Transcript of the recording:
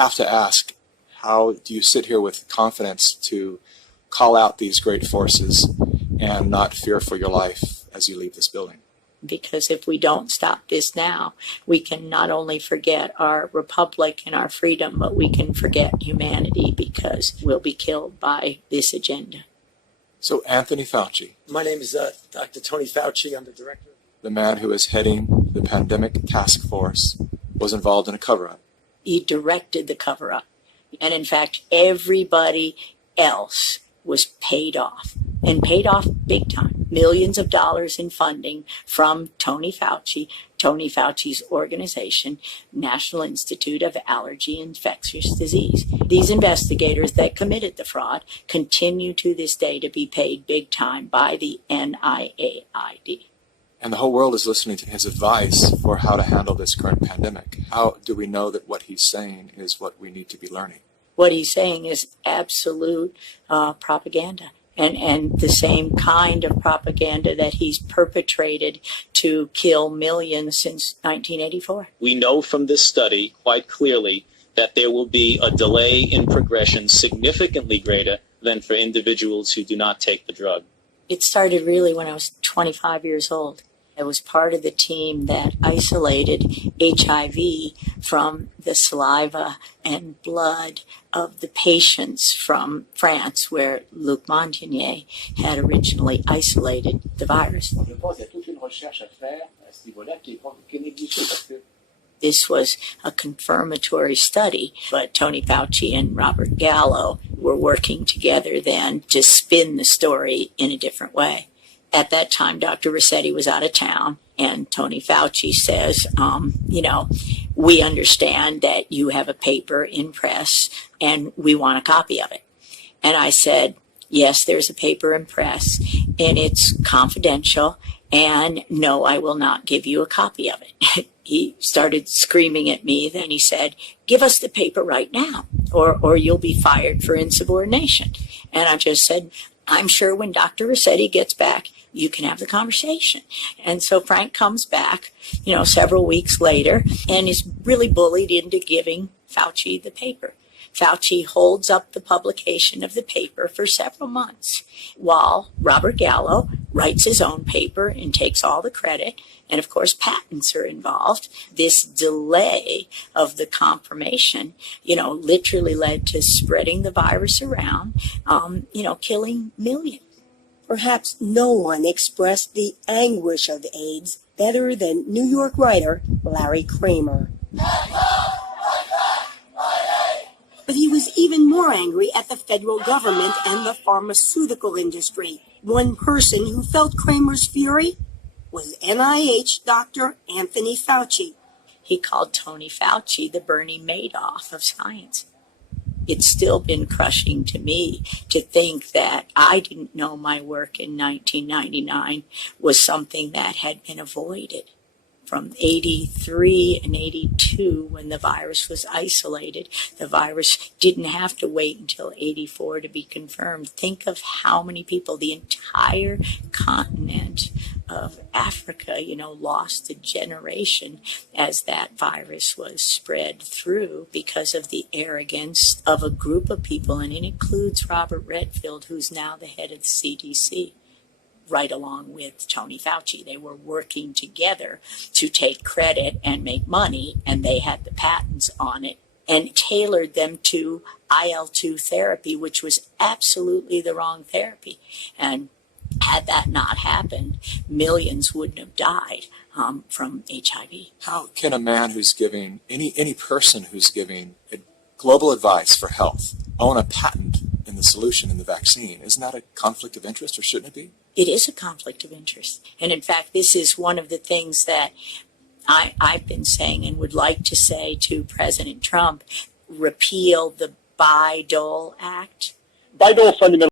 have to ask, how do you sit here with confidence to call out these great forces and not fear for your life as you leave this building? Because if we don't stop this now, we can not only forget our republic and our freedom, but we can forget humanity because we'll be killed by this agenda. So Anthony Fauci. My name is Dr. Tony Fauci. I'm the director. The man who is heading the pandemic task force was involved in a cover-up. He directed the cover-up. And in fact, everybody else was paid off, and paid off big time. Millions of dollars in funding from Tony Fauci, Tony Fauci's organization, National Institute of Allergy and Infectious Disease. These investigators that committed the fraud continue to this day to be paid big time by the NIAID. And the whole world is listening to his advice for how to handle this current pandemic. How do we know that what he's saying is what we need to be learning? What he's saying is absolute propaganda. And the same kind of propaganda that he's perpetrated to kill millions since 1984. We know from this study quite clearly that there will be a delay in progression significantly greater than for individuals who do not take the drug. It started really when I was 25 years old. I was part of the team that isolated HIV from the saliva and blood of the patients from France, where Luc Montagnier had originally isolated the virus. This was a confirmatory study, but Tony Fauci and Robert Gallo were working together then to spin the story in a different way. At that time, Dr. Rossetti was out of town, and Tony Fauci says, we understand that you have a paper in press, and we want a copy of it. And I said, yes, there's a paper in press, and it's confidential, and no, I will not give you a copy of it. He started screaming at me. Then he said, give us the paper right now, or you'll be fired for insubordination. And I just said, I'm sure when Dr. Rossetti gets back, you can have the conversation. And so Frank comes back, several weeks later, and is really bullied into giving Fauci the paper. Fauci holds up the publication of the paper for several months while Robert Gallo writes his own paper and takes all the credit. And of course, patents are involved. This delay of the confirmation, literally led to spreading the virus around, killing millions. Perhaps no one expressed the anguish of AIDS better than New York writer Larry Kramer. But he was even more angry at the federal government and the pharmaceutical industry. One person who felt Kramer's fury was NIH Dr. Anthony Fauci. He called Tony Fauci the Bernie Madoff of science. It's still been crushing to me to think that I didn't know my work in 1999 was something that had been avoided. From 83 and 82, when the virus was isolated, the virus didn't have to wait until 84 to be confirmed. Think of how many people, the entire continent of Africa, lost a generation as that virus was spread through because of the arrogance of a group of people, and it includes Robert Redfield, who's now the head of the CDC. Right along with Tony Fauci. They were working together to take credit and make money, and they had the patents on it and tailored them to IL-2 therapy, which was absolutely the wrong therapy. And had that not happened, millions wouldn't have died from HIV. How can a man who's giving, any person who's giving global advice for health, own a patent in the solution in the vaccine? Isn't that a conflict of interest, or shouldn't it be? It is a conflict of interest. And in fact, this is one of the things that I've been saying and would like to say to President Trump: repeal the Bayh-Dole Act. Bayh-Dole fundamentally